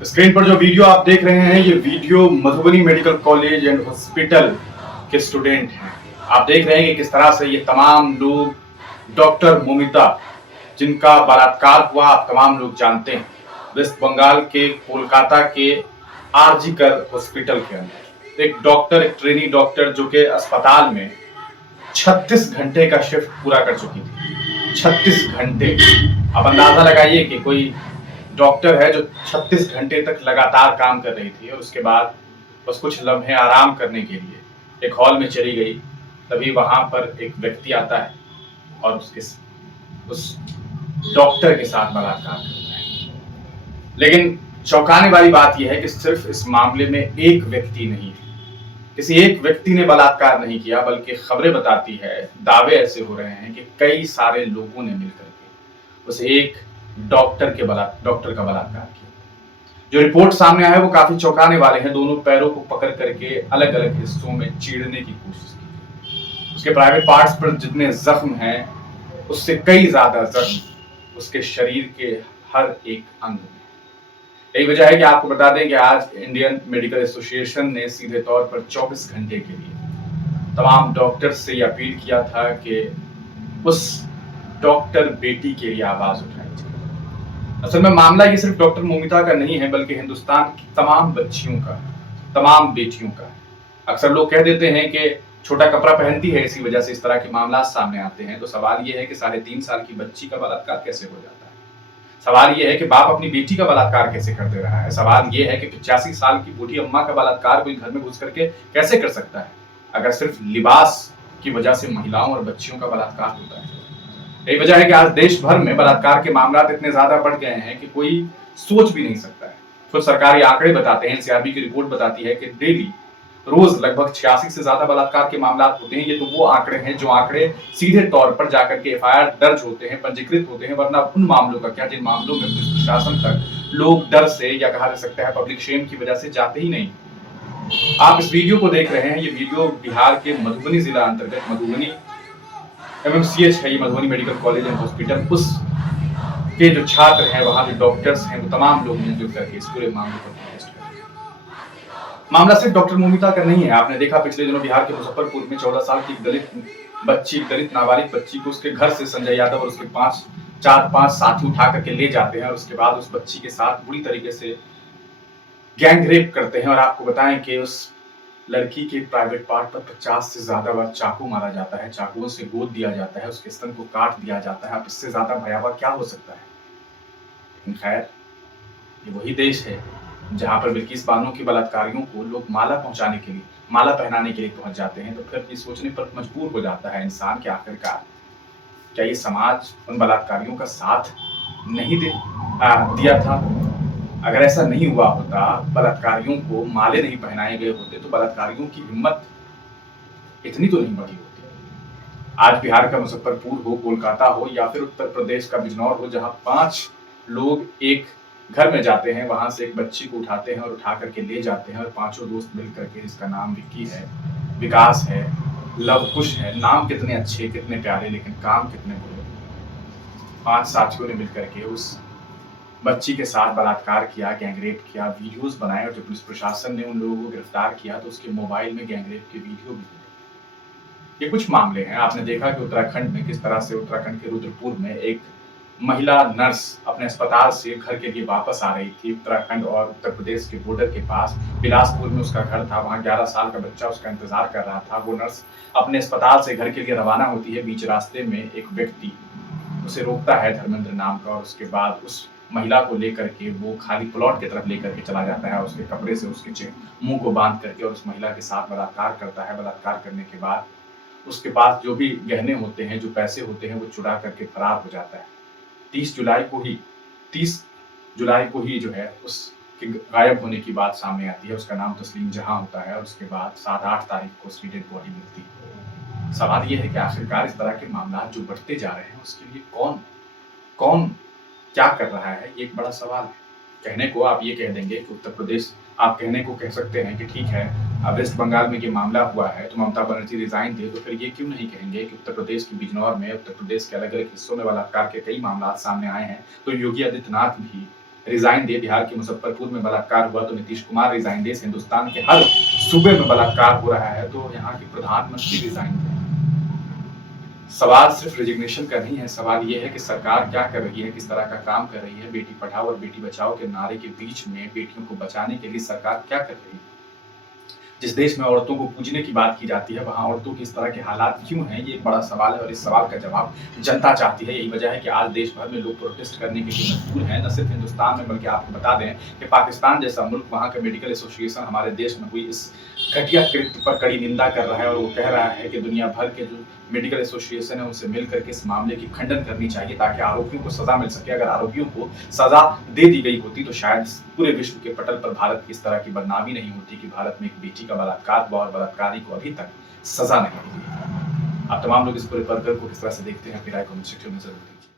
Screen पर जो video आप देख रहे हैं ये video Madhubani medical college and hospital के स्टूडेंट हैं। आप देख रहे हैं कि किस तरह से ये तमाम लोग डॉक्टर मोमिता जिनका बलात्कार हुआ आप तमाम लोग जानते हैं वेस्ट बंगाल के कोलकाता के आरजीकर हॉस्पिटल के अंदर एक डॉक्टर एक ट्रेनी डॉक्टर जो कि अस्पताल में 36 घंटे का शिफ्ट पूरा कर चुकी थी। 36 घंटे आप अंदाजा लगाइए कि कोई डॉक्टर है जो 36 घंटे तक लगातार काम कर रही थी और उसके बाद बस कुछ लम्हे आराम करने के लिए एक हॉल में चली गई। तभी वहां पर एक व्यक्ति आता है और उस डॉक्टर के साथ बलात्कार करता है। लेकिन चौंकाने वाली बात यह है कि सिर्फ इस मामले में एक व्यक्ति नहीं है, किसी एक व्यक्ति ने बलात्कार नहीं किया, बल्कि खबरें बताती है, दावे ऐसे हो रहे हैं कि कई सारे लोगों ने मिलकर के उस एक डॉक्टर का बलात्कार किया। जो रिपोर्ट सामने आया है वो काफी चौंकाने वाले हैं। दोनों पैरों को पकड़ करके अलग अलग हिस्सों में चीरने की कोशिश की। उसके प्राइवेट पार्ट्स पर जितने जख्म हैं उससे कई ज्यादा जख्म उसके शरीर के हर एक अंग में। यही वजह है कि आपको बता दें कि आज इंडियन मेडिकल एसोसिएशन ने सीधे तौर पर 24 घंटे के लिए तमाम डॉक्टर्स से यह अपील किया था कि उस डॉक्टर बेटी के लिए आवाज उठाई जाए। असल में मामला ये सिर्फ डॉक्टर मोमिता का नहीं है, बल्कि हिंदुस्तान की तमाम बच्चियों का, तमाम बेटियों का। अक्सर लोग कह देते हैं कि छोटा कपड़ा पहनती है, इसी वजह से इस तरह के मामला सामने आते हैं। तो सवाल ये है कि 3.5 साल की बच्ची का बलात्कार कैसे हो जाता है। सवाल ये है कि बाप अपनी बेटी का बलात्कार कैसे कर दे रहा है। सवाल ये है कि 85 साल की बूढ़ी अम्मा का बलात्कार कोई घर में घुस करके कैसे कर सकता है, अगर सिर्फ लिबास की वजह से महिलाओं और बच्चियों का बलात्कार होता है। यही वजह है कि आज देश भर में बलात्कार के मामला इतने ज्यादा बढ़ गए हैं कि कोई सोच भी नहीं सकता है। खुद सरकारी आंकड़े बताते हैं, एनसीआरबी की रिपोर्ट बताती है कि डेली रोज लगभग 86 से ज्यादा बलात्कार के मामला होते हैं। ये तो वो आंकड़े हैं जो आंकड़े सीधे तौर पर जाकर के एफआईआर दर्ज होते हैं, पंजीकृत होते हैं। वरना उन मामलों का क्या जिन मामलों में पुलिस प्रशासन तक लोग डर से या कहा जा सकता है पब्लिक शेम की वजह से जाते ही नहीं। आप इस वीडियो को देख रहे हैं, ये वीडियो बिहार के मधुबनी जिला अंतर्गत मधुबनी एमएमसीएच है, ये Madhubani medical college and hospital, उस के जो छात्र हैं, वहां जो डॉक्टर्स हैं, वो तमाम लोग मिलजुल करके इस पूरे मामले पर प्रोटेस्ट कर रहे हैं। मामला सिर्फ डॉक्टर मोमिता का नहीं है। आपने देखा पिछले दिनों बिहार के मुजफ्फरपुर में 14 साल की दलित नाबालिग बच्ची को उसके घर से संजय यादव और उसके 4-5 साथी उठा करके ले जाते हैं और उसके बाद उस बच्ची के साथ बुरी तरीके से गैंग रेप करते हैं। और आपको बताएं कि उस लड़की के प्राइवेट पार्ट पर 50 से ज्यादा बार चाकू मारा जाता है, चाकुओं से गोद दिया जाता है, उसके स्तन को काट दिया जाता है। अब इससे ज्यादा भयावह क्या हो सकता है। लेकिन खैर, ये वही देश है जहां पर बिल्किस बानो की बलात्कारियों को लोग माला पहनाने के लिए पहुंच जाते हैं। तो फिर ये सोचने पर मजबूर हो जाता है इंसान कि आखिरकार क्या ये समाज उन बलात्कारियों का साथ नहीं दिया था। अगर ऐसा नहीं हुआ होता, बलात्कारियों को माले नहीं पहनाए गए होते, तो बलात्कारियों की हिम्मत इतनी तो नहीं बढ़ी होती। आज बिहार का मुजफ्फरपुर हो, कोलकाता हो या फिर उत्तर प्रदेश का बिजनौर हो, जहां 5 लोग एक घर में जाते हैं, वहां से एक बच्ची को उठाते हैं और उठा करके ले जाते हैं और 5 दोस्त मिल करके, जिसका नाम विक्की है, विकास है, लवकुश है, नाम कितने अच्छे कितने प्यारे, लेकिन काम कितने बुरे। 5 साथियों ने मिलकर के उस बच्ची के साथ बलात्कार किया, गैंगरेप किया, वीडियोस बनाए। और जब पुलिस प्रशासन ने उन लोगों को गिरफ्तार किया तो उसके मोबाइल में गैंगरेप के वीडियो भी मिले। ये कुछ मामले हैं। आपने देखा कि उत्तराखंड में किस तरह से उत्तराखंड के रुद्रपुर में एक महिला नर्स अपने अस्पताल से घर के लिए वापस आ रही थी। उत्तराखंड और उत्तर प्रदेश के बॉर्डर के पास बिलासपुर में उसका घर था। वहां 11 साल का बच्चा उसका इंतजार कर रहा था। वो नर्स अपने अस्पताल से घर के लिए रवाना होती है। बीच रास्ते में एक व्यक्ति उसे रोकता है, धर्मेंद्र नाम का, और उसके बाद उस महिला को लेकर के वो खाली प्लॉट की तरफ लेकर के चला जाता है। उसके कपड़े से उसके मुंह को बांध करके और उस महिला के साथ बलात्कार करता है। बलात्कार करने के बाद उसके पास जो भी गहने होते हैं, जो पैसे होते हैं, वो चुरा करके फरार हो जाता है। 30 जुलाई को ही जो है उसके गायब होने की बात सामने आती है। उसका नाम तस्लीम जहां होता है और उसके बाद 7-8 तारीख को उसकी डेड बॉडी मिलती है। सवाल ये है कि आखिरकार इस तरह के मामला जो बढ़ते जा रहे हैं उसके लिए कौन क्या कर रहा है, ये एक बड़ा सवाल है। कहने को आप ये कह देंगे कि उत्तर प्रदेश, आप कहने को कह सकते हैं कि ठीक है, अब वेस्ट बंगाल में ये मामला हुआ है तो ममता बनर्जी रिजाइन दे। तो फिर ये क्यों नहीं कहेंगे कि उत्तर प्रदेश के बिजनौर में, उत्तर प्रदेश के अलग अलग हिस्सों में बलात्कार के कई मामला सामने आए हैं, तो योगी आदित्यनाथ भी रिजाइन दे। बिहार के मुजफ्फरपुर में बलात्कार हुआ तो नीतीश कुमार रिजाइन दे। हिंदुस्तान के हर सूबे में बलात्कार हो रहा है तो यहाँ के प्रधानमंत्री रिजाइन दें। सवाल सिर्फ रेजिग्नेशन का नहीं है, सवाल ये है कि सरकार क्या कर रही है, किस तरह का काम कर रही है। बेटी पढ़ाओ और बेटी बचाओ के नारे के बीच में बेटियों को बचाने के लिए सरकार क्या कर रही है। जिस देश में औरतों को पूजने की बात की जाती है वहाँ औरतों की इस तरह के हालात क्यों हैं, ये एक बड़ा सवाल है और इस सवाल का जवाब जनता चाहती है। यही वजह है कि आज देश भर में लोग प्रोटेस्ट करने के लिए मजबूर हैं। न सिर्फ हिंदुस्तान में बल्कि आपको बता दें कि पाकिस्तान जैसा मुल्क, वहाँ का मेडिकल एसोसिएशन हमारे देश में हुई इस घटिया कृत्य पर कड़ी निंदा कर रहा है और वो कह रहा है कि दुनिया भर के जो मेडिकल एसोसिएशन है उनसे मिलकर के इस मामले की खंडन करनी चाहिए ताकि आरोपियों को सजा मिल सके। अगर आरोपियों को सजा दे दी गई होती तो शायद पूरे विश्व के पटल पर भारत की इस तरह की बदनामी नहीं होती कि भारत में एक बेटी का बलात्कार हुआ और बलात्कारी को अभी तक सजा नहीं मिली। आप तमाम लोग इस पूरे प्रकरण को किस तरह से देखते हैं, अपनी राय कमेंट सेक्शन में जरूर दीजिए।